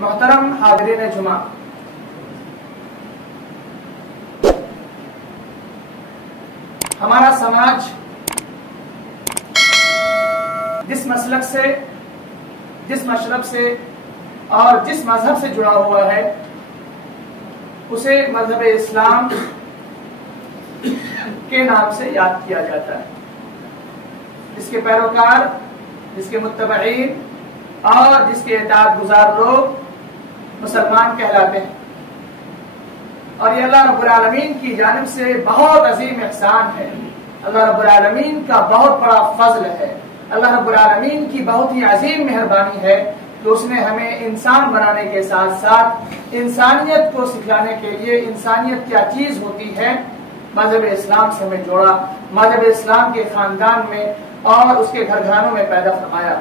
محترم حاضرین جمعہ، ہمارا سماج جس مسلک سے، جس مشرب سے اور جس مذہب سے جڑا ہوا ہے اسے مذہب اسلام کے نام سے یاد کیا جاتا ہے۔ جس کے پیروکار، جس کے متبعین اور جس کے اطاعت گزار لوگ مسلمان کہلاتے ہیں، اور یہ اللہ رب العالمین کی جانب سے بہت عظیم احسان ہے، اللہ رب العالمین کا بہت بڑا فضل ہے، اللہ رب العالمین کی بہت ہی عظیم مہربانی ہے کہ اس نے ہمیں انسان بنانے کے ساتھ ساتھ انسانیت کو سکھلانے کے لیے انسانیت کیا چیز ہوتی ہے مذہب اسلام سے ہمیں جوڑا، مذہب اسلام کے خاندان میں اور اس کے گھر گھرانوں میں پیدا فرمایا۔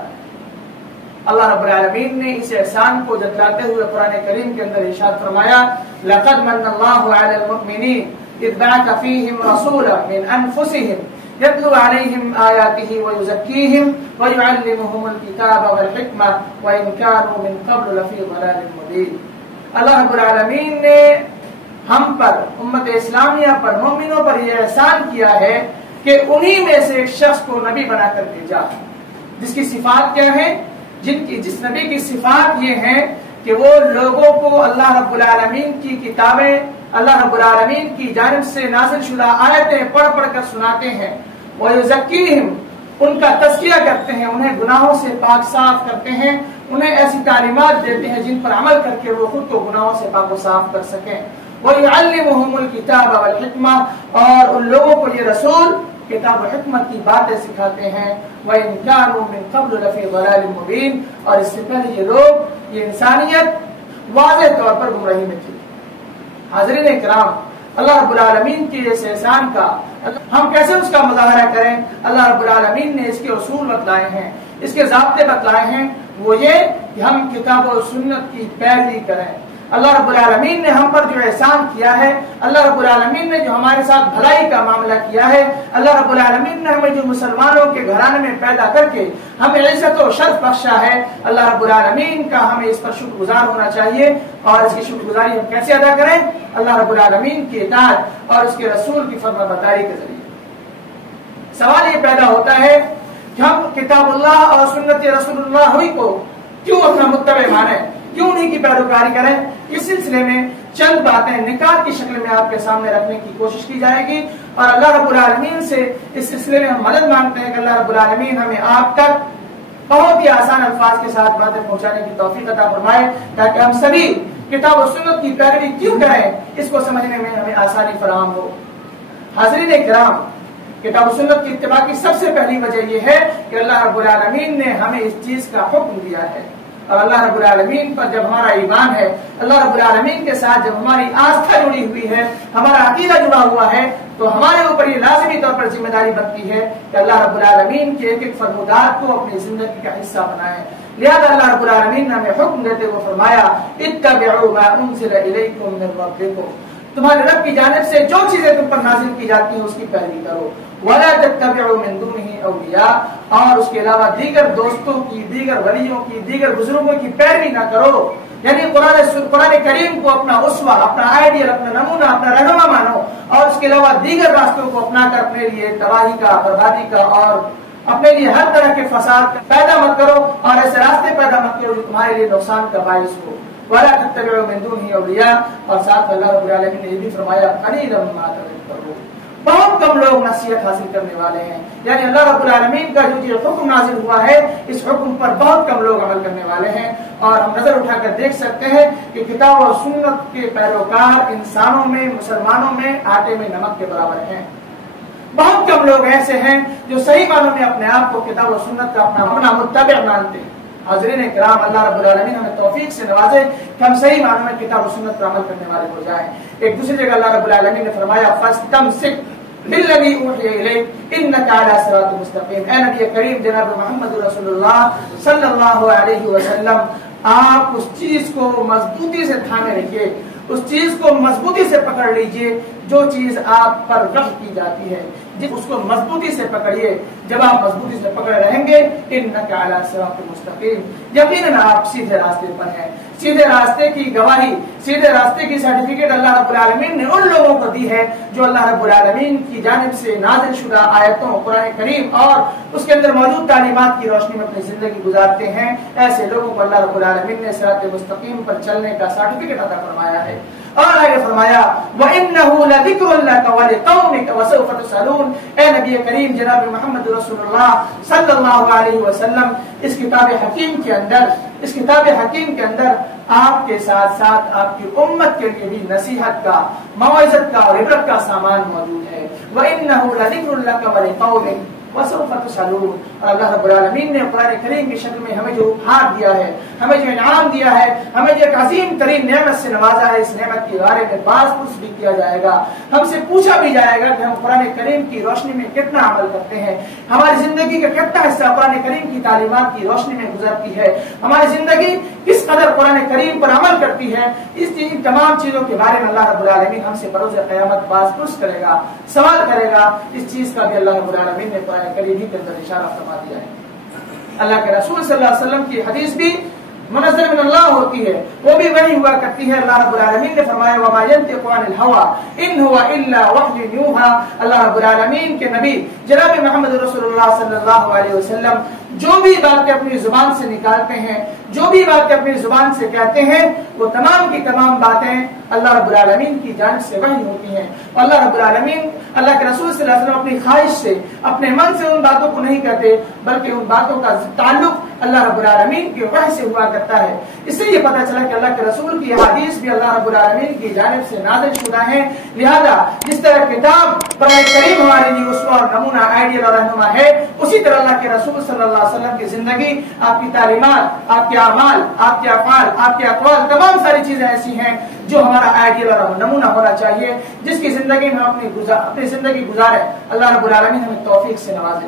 اللہ رب العالمین نے اس احسان کو جتلاتے ہوئے قرآن کریم کے اندر ارشاد فرمایا، لقد من اللہ علی المؤمنین اذ بعث فیہم رسولا من انفسہم یتلو علیہم آیاتہ ویزکیہم ویعلمہم الکتاب والحکمہ وإن كانوا من قبل لفی ضلال مبین۔ اللہ رب العالمین نے ہم پر، امت اسلامیہ پر، مومنوں پر یہ احسان کیا ہے کہ انہی میں سے ایک شخص کو نبی بنا کر بھیجا، جس کی صفات کیا ہے؟ جس نبی کی صفات یہ ہیں کہ وہ لوگوں کو اللہ رب العالمین کی کتابیں، اللہ رب العالمین کی جانب سے نازل شدہ آیتیں پڑھ پڑھ کر سناتے ہیں، وَيُزَكِّيهِمْ ان کا تزکیہ کرتے ہیں، انہیں گناہوں سے پاک صاف کرتے ہیں، انہیں ایسی تعلیمات دیتے ہیں جن پر عمل کر کے وہ خود کو گناہوں سے پاک و صاف کر سکیں، وَيُعَلِّمُهُمُ الْكِتَابَ وَالْحِكْمَةَ اور ان لوگوں کو یہ رسول کتاب و حکمت کی باتیں سکھاتے ہیں، وَإِن كَانُوا مِن قَبْلُ لَفِي ضَلَالٍ مُبِينٍ اور اس سے پہلے یہ لوگ، یہ انسانیت واضح طور پر گمراہی میں تھی۔ حاضرین اکرام، اللہ رب العالمین کی اس احسان کا ہم کیسے اس کا مظاہرہ کریں؟ اللہ رب العالمین نے اس کے اصول بتلائے ہیں، اس کے ضابطے بتلائے ہیں، وہ یہ کہ ہم کتاب و سنت کی پیروی کریں۔ اللہ رب العالمین نے ہم پر جو احسان کیا ہے، اللہ رب العالمین نے جو ہمارے ساتھ بھلائی کا معاملہ کیا ہے، اللہ رب العالمین نے ہمیں جو مسلمانوں کے گھرانے میں پیدا کر کے ہمیں عزت و شرف بخشا ہے، اللہ رب العالمین کا ہمیں اس پر شکر گزار ہونا چاہیے۔ اور اس کی شکر گزاری ہم کیسے ادا کریں؟ اللہ رب العالمین کی اطاعت اور اس کے رسول کی فرما برداری کے ذریعے۔ سوال یہ پیدا ہوتا ہے کہ ہم کتاب اللہ اور سنت رسول اللہ ہوئی کو کیوں اپنا متبع مانیں، کیوں انہیں کی پیروکاری کریں؟ اس سلسلے میں چند باتیں نکات کی شکل میں آپ کے سامنے رکھنے کی کوشش کی جائے گی، اور اللہ رب العالمین سے اس سلسلے میں ہم مدد مانگتے ہیں کہ اللہ رب العالمین ہمیں آپ تک بہت ہی آسان الفاظ کے ساتھ باتیں پہنچانے کی توفیق عطا فرمائے، تاکہ ہم سبھی کتاب و سنت کی پیروی کیوں کریں اس کو سمجھنے میں ہمیں آسانی فراہم ہو۔ حاضرین کرام، کتاب و سنت کی اتباع کی سب سے پہلی وجہ یہ ہے کہ اللہ رب العالمین نے ہمیں اس چیز کا حکم دیا ہے، اور اللہ رب العالمین پر جب ہمارا ایمان ہے، اللہ رب العالمین کے ساتھ جب ہماری آستھا جڑی ہوئی ہے، ہمارا عقیدہ جڑا ہوا ہے، تو ہمارے اوپر یہ لازمی طور پر ذمہ داری بنتی ہے کہ اللہ رب العالمین کے ایک ایک فرمودات کو اپنی زندگی کا حصہ بنائیں۔ لہذا اللہ رب العالمین نے ہمیں حکم دیتے ہوئے فرمایا، اتبعوا ما انزل الیکم من ربکم، تمہارے رب کی جانب سے جو چیزیں تم پر نازل کی جاتی ہیں اس کی پیروی کرو، ولا تتبعوا من دونه اولیاء اور اس کے علاوہ دیگر دوستوں کی، دیگر ولیوں کی، دیگر بزرگوں کی پیروی نہ کرو۔ یعنی قرآن کریم کو اپنا اسوہ، اپنا آئیڈیل، اپنا نمونہ، اپنا رہنما مانو، اور اس کے علاوہ دیگر راستوں کو اپنا کر اپنے لیے تباہی کا، بربادی کا اور اپنے لیے ہر طرح کے فساد پیدا مت کرو، اور ایسے راستے پیدا مت کرو جو تمہارے لیے نقصان کا باعث ہو۔ وَلَا تَتَّبِعُوا مِن دُونِهِ أَوْلِيَاءَ اور ساتھ اللہ رب العالمین نے یہ بھی فرمایا، قَلِيلًا مَا تَذَكَّرُونَ، بہت کم لوگ نصیحت حاصل کرنے والے ہیں۔ یعنی اللہ رب العالمین کا جو یہ حکم نازل ہوا ہے، اس حکم پر بہت کم لوگ عمل کرنے والے ہیں، اور ہم نظر اٹھا کر دیکھ سکتے ہیں کہ کتاب اور سنت کے پیروکار انسانوں میں، مسلمانوں میں آٹے میں نمک کے برابر ہیں۔ بہت کم لوگ ایسے ہیں جو صحیح معنوں میں اپنے آپ کو کتاب و سنت کا اپنا متبع مانتے ہیں۔ حاضرین کرام، اللہ رب العالمین ہمیں توفیق سے نوازے کہ ہم صحیح معنوں میں کتاب و سنت پر عمل کرنے والے ہو جائیں۔ ایک دوسری جگہ اللہ رب العالمین نے فرمایا، فاستمسک بالذی اوحی الیک انک علی صراط مستقیم، اے نبی کریم جناب محمد رسول اللہ صلی اللہ علیہ وسلم، آپ اس چیز کو مضبوطی سے تھامے رکھیے، اس چیز کو مضبوطی سے پکڑ لیجئے جو چیز آپ پر وحی کی جاتی ہے، اس کو مضبوطی سے پکڑیے. جب آپ مضبوطی سے پکڑے رہیں گے انک علی صراط مستقیم، یقیناً آپ سیدھے راستے پر ہیں. سیدھے راستے کی گواہی، سیدھے راستے کی سرٹیفکیٹ اللہ رب العالمین نے ان لوگوں کو دی ہے جو اللہ رب العالمین کی جانب سے نازل شدہ آیتوں، قرآن کریم اور اس کے اندر موجود تعلیمات کی روشنی میں اپنی زندگی گزارتے ہیں. ایسے لوگوں کو اللہ رب العالمین نے صراط مستقیم پر چلنے کا سرٹیفکیٹ عطا فرمایا ہے. اور آگے فرمایا وَإِنَّهُ لَذِكْرٌ لَكَ وَلِقَوْمِكَ وَسَوْفَ تُسْأَلُونَ. اے نبی کریم جناب محمد رسول اللہ صلی اللہ علیہ وسلم، اس کتاب حکیم کے اندر آپ کے ساتھ ساتھ آپ کی امت کے لیے بھی نصیحت کا، موعظت کا اور عبرت کا سامان موجود ہے. وَإِنَّهُ لَذِكْرٌ لَكَ وَلِقَوْمِكَ وَسَوْفَ تُسْأَلُونَ. اور اللہ رب العالمین نے قرآن کریم کی شکل میں ہمیں جو اپہار دیا ہے، ہمیں جو انعام دیا ہے، ہمیں جو ایک عظیم ترین نعمت سے نوازا ہے، اس نعمت کے بارے میں باز پرس بھی کیا جائے گا. ہم سے پوچھا بھی جائے گا کہ ہم قرآن کریم کی روشنی میں کتنا عمل کرتے ہیں، ہماری زندگی کا کتنا حصہ قرآن کریم کی تعلیمات کی روشنی میں گزرتی ہے، ہماری زندگی کس قدر قرآن کریم پر عمل کرتی ہے. اس تمام چیزوں کے بارے میں اللہ رب العالمین ہم سے بروز قیامت باز پرس کرے گا، سوال کرے گا. اس چیز کا بھی اللہ رب العالمین نے قرآن کریم کے اندر اشارہ فرما دیا ہے. اللہ کے رسول صلی اللہ علیہ وسلم کی حدیث بھی منزل من اللہ ہوتی ہے، وہ بھی وحی ہوا کرتی ہے. اللہ رب العالمین نے فرمایا وما ينطق عن الهوى ان هو الا وحی یوحى. اللہ رب العالمین کے نبی جناب محمد رسول اللہ صلی اللہ علیہ وسلم جو بھی باتیں اپنی زبان سے نکالتے ہیں، جو بھی باتیں اپنی زبان سے کہتے ہیں، وہ تمام کی تمام باتیں اللہ رب العالمین کی جانب سے وحی ہوتی ہیں. اللہ رب العالمین اللہ کے رسول صلی اللہ علیہ وسلم اپنی خواہش سے، اپنے من سے ان باتوں کو نہیں کہتے، بلکہ ان باتوں کا تعلق اللہ رب العالمین کے وحی سے ہوا کرتا ہے. اس سے یہ پتہ چلا کہ اللہ کے رسول کی حدیث بھی اللہ رب العالمین کی جانب سے نازل شدہ ہیں. لہذا جس طرح کتاب قرآن کریم ہمارے لیے اسوہ اور نمونہ، آئیڈیل اور رہنما ہے، اسی طرح اللہ کے رسول صلی اللہ علیہ وسلم کی زندگی، آپ کی تعلیمات، آپ کے اعمال، آپ کے افعال، آپ کے اقوال، تمام ساری چیزیں ایسی ہیں جو ہمارا آئیڈیل اور نمونہ ہونا چاہیے، جس کی زندگی میں اپنی زندگی گزارے. اللہ رب العالمین ہمیں توفیق سے نوازے.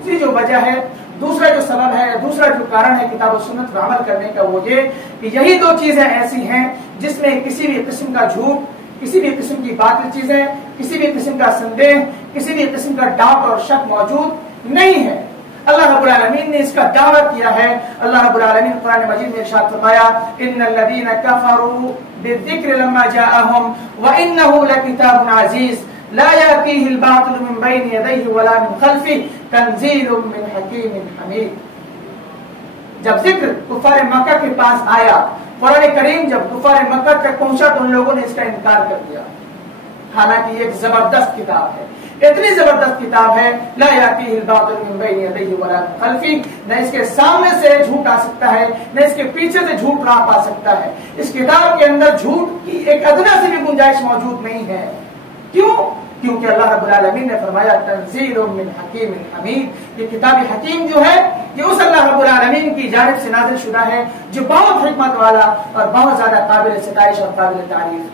اسی جو وجہ ہے، دوسرا جو سبب ہے، دوسرا جو کارن ہے کتاب و سنت پر عمل کرنے کا، وہ یہ کہ یہی دو چیزیں ایسی ہیں جس میں کسی بھی قسم کا جھوٹ، کسی بھی قسم کی باطل چیزیں، کسی بھی قسم کا سندیہ، کسی بھی قسم کا ڈاؤٹ اور شک موجود نہیں ہے. اللہ رب العالمین نے اس کا دعویٰ کیا ہے. اللہ رب العالمین قرآن مجید میں ارشاد فرمایا ان الذين كفروا بالذكر لما جاءهم وانه لكتاب عزيز لا يأتيه الباطل من بين يديه ولا من خلفه تنزيل من حكيم حميد. جب ذکر کفار مکہ کے پاس آیا، قرآن کریم جب کفار مکہ تک پہنچا تو ان لوگوں نے اس کا انکار کر دیا، حالانکہ یہ ایک زبردست کتاب ہے، اتنی زبردست کتاب ہے. لا یاتیہ الباطل من بین یدیہ ولا من خلفہ، نہ اس کے سامنے سے جھوٹ آ سکتا ہے، نہ اس کے پیچھے سے جھوٹ راہ پا سکتا ہے. اس کتاب کے اندر جھوٹ کی ایک ادنا سی بھی گنجائش موجود نہیں ہے. کیوں؟ کیونکہ اللہ رب العالمین نے فرمایا تنزیل من حکیم حمید. یہ کتاب حکیم جو ہے یہ اس اللہ رب العالمین کی جانب سے نازل شدہ ہے جو بہت حکمت والا اور بہت زیادہ قابل ستائش اور قابل تعریف.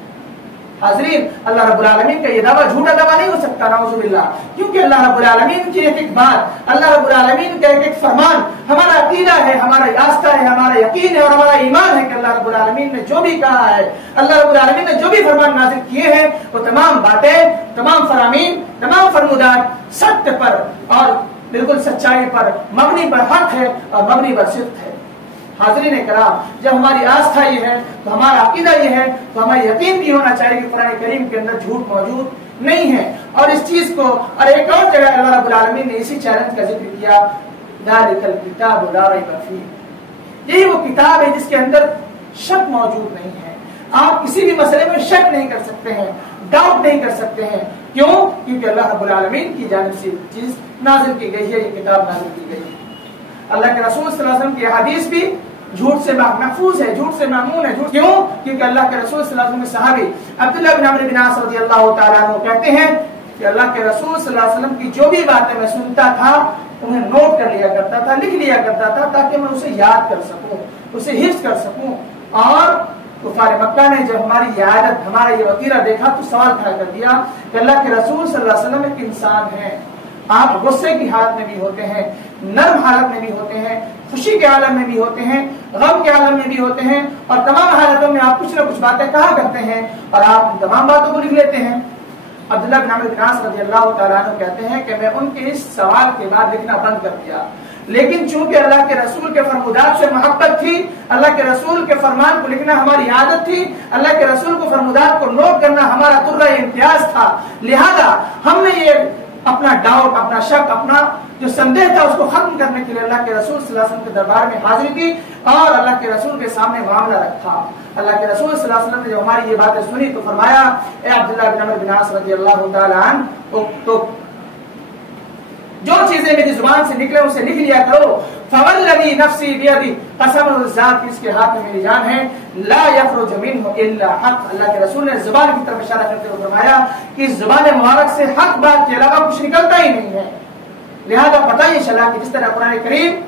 حاضرین، اللہ رب العالمین کا یہ دعویٰ جھوٹا دعویٰ نہیں ہو سکتا، نعوذ باللہ، کیونکہ اللہ رب العالمین کی ایک بات، اللہ رب العالمین کا ایک فرمان ہمارا عقیدہ ہے، ہمارا آستہ ہے، ہمارا یقین ہے اور ہمارا ایمان ہے کہ اللہ رب العالمین نے جو بھی کہا ہے، اللہ رب العالمین نے جو بھی فرمان نازل کیے ہیں، وہ تمام باتیں، تمام فرامین، تمام فرمودات ستیہ پر اور بالکل سچائی پر مبنی پر حق ہے اور مبنی پر صدق ہے. حاضرین کرام، جب ہماری آستھا یہ ہے تو ہمارا عقیدہ یہ ہے تو ہمیں یقین بھی ہونا چاہیے کہ قرآن کریم کے اندر جھوٹ موجود نہیں ہے. اور اس چیز کو اور ایک اور جگہ اللہ رب العالمین نے اسی چیلنج کا ذکر کیا، ذالک الکتاب لا ریب فیہ. یہی وہ کتاب ہے جس کے اندر شک موجود نہیں ہے. آپ کسی بھی مسئلے میں شک نہیں کر سکتے ہیں، ڈاؤٹ نہیں کر سکتے ہیں. کیوں؟ کیونکہ اللہ رب العالمین کی جانب سے چیز نازل کی گئی ہے، یہ کتاب نازل کی گئی ہے. اللہ کے رسول صلی اللہ علیہ وسلم کی حدیث بھی جھوٹ سے محفوظ ہے، جھوٹ سے مامون ہے. جھوٹ کیوں؟ کیونکہ اللہ کے رسول صلی اللہ علیہ وسلم کے صحابی عبداللہ بن عمرو بن عاص رضی اللہ تعالیٰ عنہ کہتے ہیں کہ اللہ کے رسول صلی اللہ علیہ وسلم کی جو بھی باتیں میں سنتا تھا انہیں نوٹ کر لیا کرتا تھا، لکھ لیا کرتا تھا تاکہ میں اسے یاد کر سکوں، اسے حفظ کر سکوں. اور کفار مکہ نے جب ہماری یہ عادت، ہمارا یہ وتیرہ دیکھا تو سوال کھڑا کر دیا کہ اللہ کے رسول صلی اللہ علیہ وسلم ایک انسان ہے، آپ غصے کی حالت میں بھی ہوتے ہیں، نرم حالت میں بھی ہوتے ہیں، خوشی کے عالم میں بھی ہوتے ہیں، غم کے عالم میں بھی ہوتے ہیں، اور تمام حالتوں میں آپ کچھ نہ کچھ باتیں کہا کرتے ہیں اور آپ تمام باتوں کو لکھ لیتے ہیں. عبداللہ بن عمرو بن عاص رضی اللہ تعالیٰ عنہ کہتے ہیں کہ میں ان کے اس سوال کے بعد لکھنا بند کر دیا، لیکن چونکہ اللہ کے رسول کے فرمودات سے محبت تھی، اللہ کے رسول کے فرمان کو لکھنا ہماری عادت تھی، اللہ کے رسول کو فرمودات کو نوٹ کرنا ہمارا درجہ امتیاز تھا، لہذا ہم نے یہ اپنا ڈاؤٹ، اپنا شک، اپنا جو سندیہ تھا اس کو ختم کرنے کے لیے اللہ کے رسول صلی اللہ علیہ وسلم کے دربار میں حاضری کی اور اللہ کے رسول کے سامنے معاملہ رکھا۔ اللہ کے رسول صلی اللہ علیہ وسلم نے جو ہماری یہ باتیں سنی تو فرمایا، اے عبداللہ بن عمرو بن عاص رضی اللہ تعالیٰ عنہ، تو جو چیزیں میری زبان سے نکلے اسے لکھ لیا کرو۔ فوالذی نفسی بیدی، قسم ذات جس کے ہاتھ میں میری جان ہے، لا یخرج منہ الا حق۔ اللہ کے رسول نے زبان کی طرف اشارہ کرتے ہوئے فرمایا کہ اس زبان مبارک سے حق بات کے علاوہ کچھ نکلتا ہی نہیں ہے، لہذا پتہ یہ چلا کہ جس طرح قرآن کریم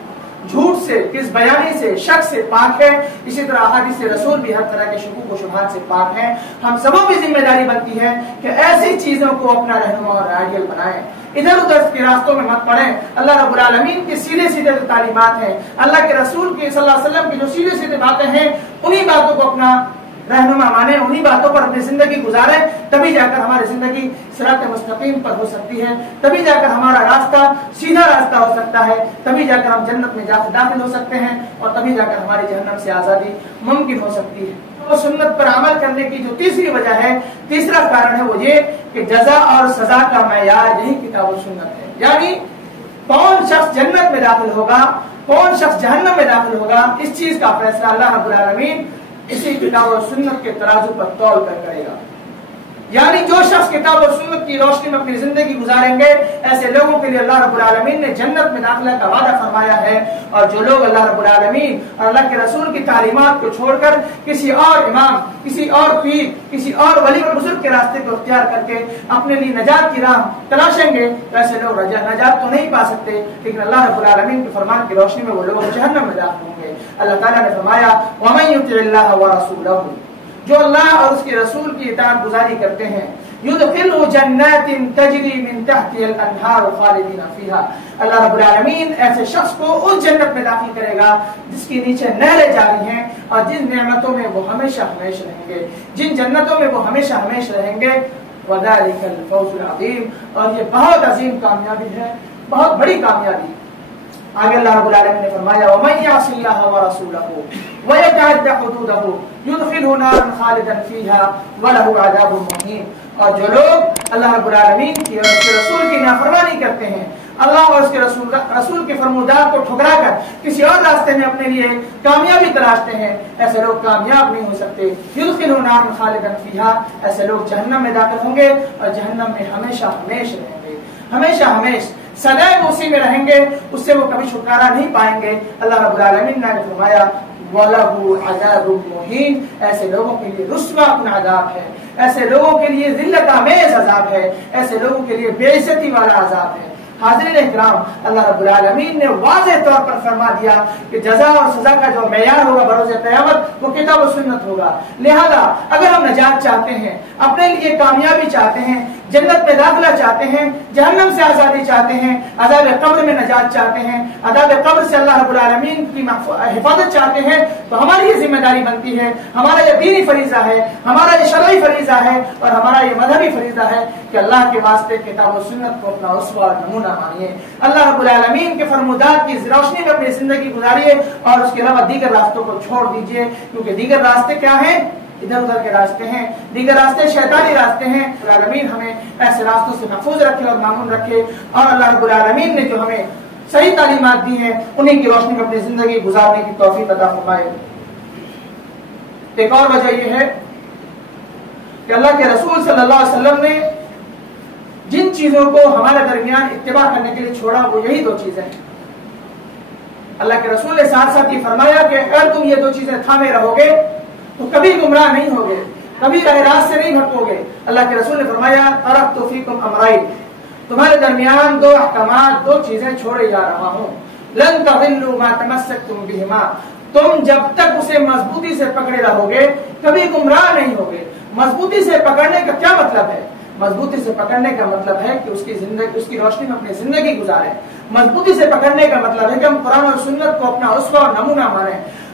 جھوٹ سے، کس بیانی سے، شک سے پاک ہے، اسی طرح احادیث رسول بھی ہر طرح کے شکوک و شبہات سے پاک ہیں۔ ہم سبوں کی ذمہ داری بنتی ہے کہ ایسی چیزوں کو اپنا رہنما اور آئیڈیل بنائیں، ادھر ادھر کے راستوں میں مت پڑیں۔ اللہ رب العالمین کی سیدھے سیدھے جو تعلیمات ہیں، اللہ کے رسول کی صلی اللہ علیہ وسلم کی جو سیدھے سیدھے باتیں ہیں، انہی باتوں کو اپنا رہنما مانیں، انہی باتوں پر اپنی زندگی گزاریں، تبھی جا کر ہماری زندگی صراط مستقیم پر ہو سکتی ہے، تبھی جا کر ہمارا راستہ سیدھا راستہ ہو سکتا ہے، تبھی جا کر ہم جنت میں داخل ہو سکتے ہیں، اور تبھی جا کر ہماری جہنم سے آزادی ممکن ہو سکتی ہے۔ اور سنت پر عمل کرنے کی جو تیسری وجہ ہے، تیسرا کارن ہے وہ یہ کہ جزا اور سزا کا معیار یہی کتاب و سنت ہے، یعنی کون شخص جنت میں داخل ہوگا، کون شخص جہنم میں داخل ہوگا، اس چیز کا فیصلہ اللہ رب العالمین اسی کتاب و سنت کے ترازو پر تول کر کرے گا۔ یعنی جو شخص کتاب و سنت کی روشنی میں اپنی زندگی گزاریں گے، ایسے لوگوں کے لیے اللہ رب العالمین نے جنت میں داخلہ کا وعدہ فرمایا ہے، اور جو لوگ اللہ رب العالمین اور اللہ کے رسول کی تعلیمات کو چھوڑ کر کسی اور امام، کسی اور پیر، کسی اور ولی اور بزرگ کے راستے کو اختیار کر کے اپنے لیے نجات کی راہ تلاشیں گے، تو ایسے لوگ نجات تو نہیں پا سکتے، لیکن اللہ رب العالمین کے فرمان کی روشنی میں وہ لوگ جہنم میں داخل ہوں گے۔ اللہ تعالیٰ نے فرمایا، وَمَن يُطِعِ اللَّهَ وَرَسُولَهُ، جو اللہ اور اس کے رسول کی اطاعت گزاری کرتے ہیں، يُدْخِلْهُ جَنَّاتٍ تَجْرِي مِن تَحْتِهَا الْأَنْهَارُ خَالِدِينَ فِيهَا، اللہ رب العالمین ایسے شخص کو اس جنت میں داخل کرے گا جس کے نیچے نہریں جاری ہیں، اور جن نعمتوں میں وہ ہمیشہ ہمیشہ رہیں گے، جن جنتوں میں وہ ہمیشہ ہمیشہ رہیں گے، وَذَلِكَ الْفَوْزُ الْعَظِيمُ، اور یہ بہت عظیم کامیابی ہے، بہت بڑی کامیابی۔ آگے اللہ رب العالمین نے فرمایا، وَمَن يَعْصِ اللَّهَ وَرَسُولَهُ وَيَتَعَدَّ حُدُودَهُ يُدْخِلْهُ نَارًا خَالِدًا فِيهَا وَلَهُ عَذَابٌ مُهِينٌ، اور جو لوگ اللہ رب العالمین کی اور اس کے رسول کی نافرمانی کرتے ہیں، اللہ اور اس کے رسول کے فرمودات کو ٹھکرا کر کسی اور راستے میں اپنے لیے کامیابی تلاشتے ہیں، ایسے لوگ کامیاب نہیں ہو سکتے۔ يُدْخِلْهُ نَارًا خَالِدًا فِيهَا، ایسے لوگ جہنم میں داخل ہوں گے اور جہنم میں ہمیشہ ہمیشہ رہیں گے، ہمیشہ ہمیشہ سدائے اسی میں رہیں گے، اس سے وہ کبھی چھٹکارا نہیں پائیں گے۔ اللہ رب العالمین نے فرمایا، وَلَهُ عَذَابٌ مُهِينٌ، ایسے لوگوں کے لیے رسوا کن عذاب ہے، ایسے لوگوں کے لیے ذلت آمیز عذاب ہے، ایسے لوگوں کے لیے بے عزتی والا عذاب ہے۔ حاضرین اکرام، اللہ رب العالمین نے واضح طور پر فرما دیا کہ جزا اور سزا کا جو معیار ہوگا بروز قیامت وہ کتاب و سنت ہوگا، لہذا اگر ہم نجات چاہتے ہیں، اپنے لیے کامیابی چاہتے ہیں، جنت میں داخلہ چاہتے ہیں، جہنم سے آزادی چاہتے ہیں، عذاب قبر میں نجات چاہتے ہیں، عذاب قبر سے اللہ رب العالمین کی حفاظت چاہتے ہیں، تو ہماری یہ ذمہ داری بنتی ہے، ہمارا یہ دینی فریضہ ہے، ہمارا یہ شرعی فریضہ ہے، اور ہمارا یہ مذہبی فریضہ ہے کہ اللہ کے واسطے کتاب و سنت کو اپنا اسوہ اور نمونہ مانیے، اللہ رب العالمین کے فرمودات کی روشنی میں اپنی زندگی گزاریے، اور اس کے علاوہ دیگر راستوں کو چھوڑ دیجیے، کیونکہ دیگر راستے کیا ہیں؟ ادھر ادھر کے راستے ہیں، دیگر راستے شیطانی راستے ہیں۔ العالمین ہمیں ایسے راستوں سے محفوظ رکھے اور معمون رکھے، اور اللہ رب العالمین نے جو ہمیں صحیح تعلیمات دی ہیں انہیں کی روشنی میں اپنی زندگی گزارنے کی توفیق عطا فرمائے۔ ایک اور وجہ یہ ہے کہ اللہ کے رسول صلی اللہ علیہ وسلم نے جن چیزوں کو ہمارے درمیان اتباع کرنے کے لیے چھوڑا وہ یہی دو چیزیں ہیں۔ اللہ کے رسول نے ساتھ ساتھ یہ فرمایا کہ اگر تم یہ دو چیزیں تھامے رہو گے تو کبھی گمراہ نہیں ہوگے، کبھی راہ راست سے نہیں بھٹکو گے۔ اللہ کے رسول نے فرمایا، ترکت فیکم امرین، تمہارے درمیان دو احکامات، دو چیزیں چھوڑے جا رہا ہوں، لن تضلوا ما تمسکتم بہما، تم جب تک اسے مضبوطی سے پکڑے رہو گے کبھی گمراہ نہیں ہوگے۔ مضبوطی سے پکڑنے کا کیا مطلب ہے؟ مضبوطی سے پکڑنے کا مطلب ہے کہ اس کی روشنی میں اپنی زندگی گزاریں۔ مضبوطی سے پکڑنے کا مطلب ہے کہ ہم قرآن اور سنت کو اپنا اسوہ اور نمونہ مانیں۔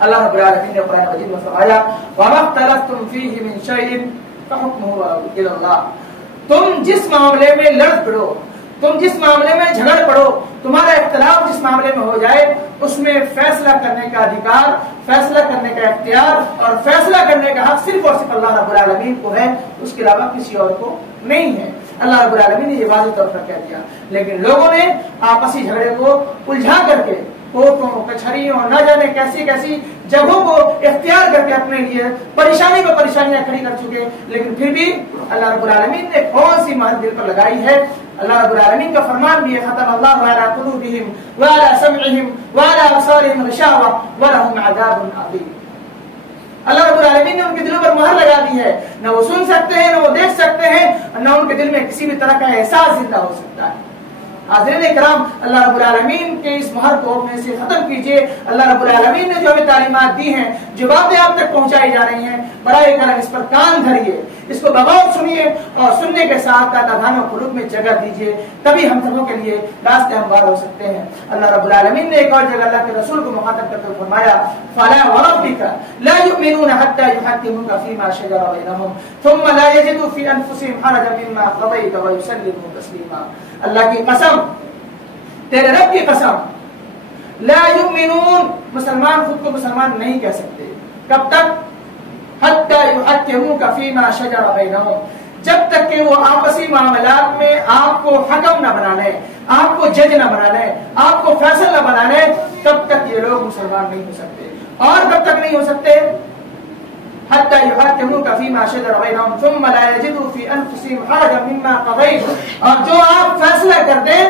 اللہ رب العالمین نے قرآن مجید میں فرمایا وَمَا اخْتَلَفْتُمْ فِيهِ مِنْ شَيْءٍ فَحُكْمُهُ إِلَى اللَّهِ، تم جس معاملے میں لڑ پڑو، تم جس معاملے میں جھگڑ پڑو، تمہارا اختلاف جس معاملے میں ہو جائے، اس میں فیصلہ کرنے کا ادھیکار، فیصلہ کرنے کا اختیار اور فیصلہ کرنے کا حق صرف اور صرف اللہ رب العالمین کو ہے، اس کے علاوہ کسی اور کو نہیں ہے۔ اللہ رب العالمین نے یہ واضح طور پر کہہ دیا، لیکن لوگوں نے آپسی جھگڑے کو الجھا کر کے کوٹوں کچہریوں نہ جانے کیسی کیسی جگہوں کو اختیار کر کے اپنے لیے پریشانی پر پریشانیاں کھڑی کر چکے، لیکن پھر بھی اللہ رب العالمین نے کون سی مہر دل پر لگائی ہے؟ اللہ رب العالمین کا فرمان بھی ہے ختم اللہ علی قلوبہم وعلی سمعہم وعلی ابصارہم غشاوہ ولہم عذاب عظیم۔ اللہ رب العالمین نے ان کے دلوں پر مہر لگا دی ہے، نہ وہ سن سکتے ہیں، نہ وہ دیکھ سکتے ہیں، نہ ان کے دل میں کسی بھی طرح کا احساس زندہ ہو سکتا ہے۔ حاضرین اکرام، اللہ رب العالمین کے اس مہر کو اپنے سے ختم کیجئے۔ اللہ رب العالمین نے جو ہمیں تعلیمات دی ہیں، جو باتیں آپ تک پہنچائی جا رہی ہیں، برائے کرم اس پر کان دھریے، اس کو بغور سنیے اور سننے کے ساتھ اذہان و قلوب میں جگہ دیجیے، تبھی ہم سبوں کے لیے راستے ہموار ہو سکتے ہیں۔ اللہ رب العالمین نے ایک اور جگہ اللہ کے رسول کو مخاطب کرتے ہوئے فرمایا فَلَا وَرَبِّكَ لَا يُؤْمِنُونَ حَتَّى يُحَكِّمُوكَ فِي مَا شَجَرَ بَيْنَهُمْ ثُمَّ لَا يَجِدُوا فِي أَنفُسِهِمْ حَرَجًا مِّمَّا قَضَيْتَ وَيُسَلِّمُوا تَسْلِيمًا۔ اللہ کی قسم، تیرے رب کی قسم، لا یؤمنون، مسلمان خود کو مسلمان نہیں کہہ سکتے، کب تک؟ حتی یحکموک فیما شجر بینہم، جب تک کہ وہ آپسی معاملات میں آپ کو حکم نہ بنا لیں، آپ کو جج نہ بنا لیں، آپ کو فیصل نہ بنا لیں، تب تک یہ لوگ مسلمان نہیں ہو سکتے۔ اور کب تک نہیں ہو سکتے؟ حتی یحکموک فیما شجر بینہم ثم لا یجدوا فی انفسہم حرجا مما قضیت، اور جو آپ فیصلہ کر دیں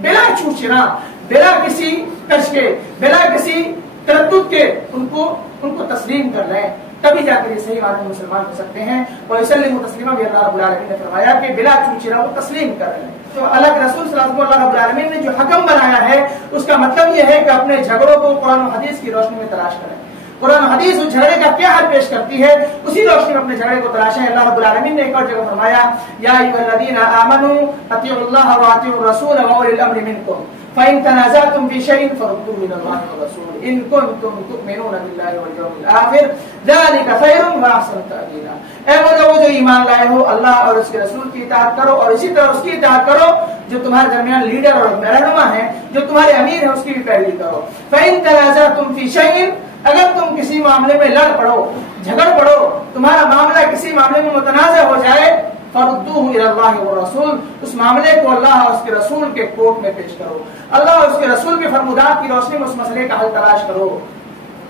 بلا چھوچنا، بلا کسی کش کے، بلا کسی تردد کے ان کو تسلیم کر لیں، تبھی جا کر یہ صحیح معنی میں مسلمان ہو سکتے ہیں۔ اور یسلموا تسلیما بھی اللہ رب العالمین نے فرمایا کہ بلا چھوچنا وہ تسلیم کر لیں۔ تو اللہ کے رسول صلی اللہ علیہ وسلم اللہ رب العالمین نے جو حکم بنایا ہے، اس کا مطلب یہ ہے کہ اپنے جھگڑوں کو قرآن و حدیث کی روشنی میں تلاش کریں۔ قرآن و حدیث اس جھگڑے کا کیا حل پیش کرتی ہے، اسی روشنی میں اپنے جھگڑے کو تلاشیں۔ اللہ رب العالمین نے ایک اور جگہ فرمایا یا ایھا الذین آمنوا اطیعوا اللہ واطیعوا الرسول واولی الامر منکم فإن تنازعتم في شيء فردوه إلى الله والرسول إن كنتم تؤمنون بالله واليوم الآخر ذلك خير وأحسن تأويلا۔ اے وہ لوگ جو ایمان لائے ہو، اللہ اور اس کے رسول کی اطاعت کرو، اور اسی طرح اس کی اطاعت کرو جو تمہارے درمیان لیڈر اور رہنما ہے، جو تمہارے امیر ہے، اس کی بھی پیروی کرو۔ فإن تنازعتم في شيء، اگر تم کسی معاملے میں لڑ پڑو، جھگڑ پڑو، تمہارا معاملہ کسی معاملے میں متنازع ہو جائے، فردوه الى الله والرسول، اس معاملے کو اللہ اور اس کے رسول کے کورٹ میں پیش کرو، اللہ اور اس کے رسول کے فرمودات کی روشنی میں اس مسئلے کا حل تلاش کرو۔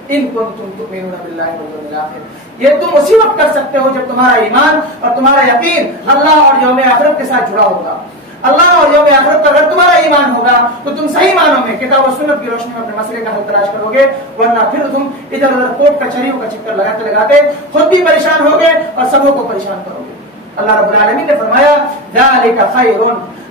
ان کنتم تؤمنون بالله واليوم الاخر، یہ تم اسی وقت کر سکتے ہو جب تمہارا ایمان اور تمہارا یقین اللہ اور یوم آخرت کے ساتھ جڑا ہوگا۔ اللہ اور یوم آخرت پر اگر تمہارا ایمان ہوگا تو تم صحیح معنوں میں کتاب و سنت کی روشنی میں اپنے مسئلے کا حل تلاش کرو گے، ورنہ پھر تم ادھر ادھر کوٹ کچہریوں کا چکر لگاتے لگاتے خود بھی پریشان ہوگے اور سبوں کو پریشان کرو گے۔ اللہ رب العالمین نے فرمایا ذالک خیر،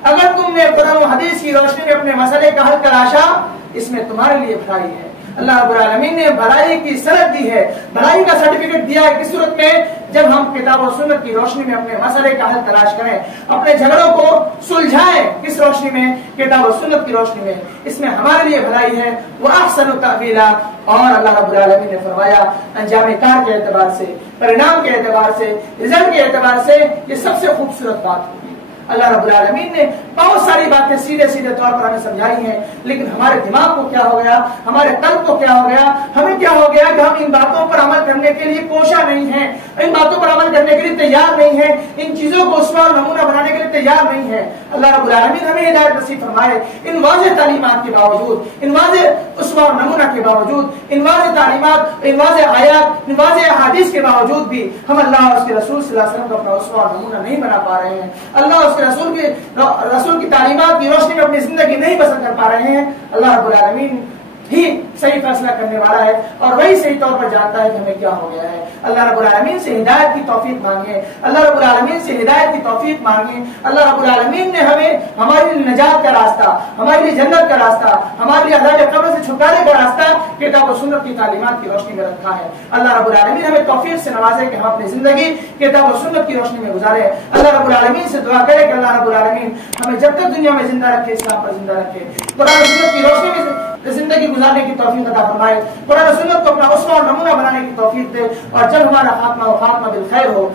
اگر تم نے قرآن و حدیث کی روشنی میں اپنے مسئلے کا حل تلاشا، اس میں تمہارے لیے بھلائی ہے۔ اللہ رب العالمین نے بھلائی کی سند دی ہے، بھلائی کا سرٹیفکیٹ دیا ہے کس صورت میں؟ جب ہم کتاب و سنت کی روشنی میں اپنے مسئلے کا حل تلاش کریں، اپنے جھگڑوں کو سلجھائیں، کس روشنی میں؟ کتاب و سنت کی روشنی میں، اس میں ہمارے لیے بھلائی ہے۔ وہ احسن تأویلا، اور اللہ رب العالمین نے فرمایا انجام کار کے اعتبار سے، پرینام کے اعتبار سے، رزلٹ کے اعتبار سے یہ سب سے خوبصورت بات ہوگی۔ اللہ رب العالمین نے بہت ساری باتیں سیدھے سیدھے طور پر ہمیں سمجھائی ہیں، لیکن ہمارے دماغ کو کیا ہو گیا، ہمارے قلب کو کیا ہو گیا، ہمیں کیا ہو گیا کہ ہم ان باتوں پر عمل کرنے کے لیے کوشاں نہیں ہیں، ان باتوں پر عمل کرنے کے لیے تیار نہیں ہیں، ان چیزوں کو اسوہ اور نمونہ بنانے کے لیے تیار نہیں ہے۔ اللہ رب العالمین ہمیں ہدایت نصیب فرمائے۔ ان واضح تعلیمات کے باوجود، ان واضح اسوہ اور نمونہ کے باوجود، ان واضح تعلیمات، ان واضح آیات، ان واضح احادیث کے باوجود بھی ہم اللہ اور اس کے رسول صلی اللہ علیہ وسلم کو اپنا اسوہ اور نمونہ نہیں بنا پا رہے ہیں، اللہ اور رسول کی تعلیمات کی روشنی میں اپنی زندگی نہیں بسر کر پا رہے ہیں۔ اللہ رب العالمین ہی صحیح فیصلہ کرنے والا ہے اور وہی صحیح طور پر جانتا ہے کہ ہمیں کیا ہو گیا ہے۔ اللہ رب العالمین سے ہدایت کی توفیق مانگیں، اللہ رب العالمین سے ہدایت کی توفیق مانگیں۔ اللہ رب العالمین نے ہمیں ہمارے لیے نجات کا راستہ، ہمارے لیے جنت کا راستہ، ہمارے لیے عذاب قبر سے چھٹکارے کا راستہ کتاب و سنت کی تعلیمات کی روشنی میں رکھا ہے۔ اللہ رب العالمین ہمیں توفیق سے نوازے کہ ہم اپنی زندگی کتاب و سنت کی روشنی میں گزارے۔ اللہ رب العالمین سے دعا کرے کہ اللہ رب العالمین ہمیں جب تک دنیا میں زندہ رکھے اسلام پر زندہ رکھے، قرآن و سنت کی روشنی میں زندگی گزارنے کی توفیق عطا فرمائے، قرآن و سنت کو اپنا اسوہ اور نمونہ بنانے کی توفیق دے، اور جب ہمارا خاتمہ بالخیر ہو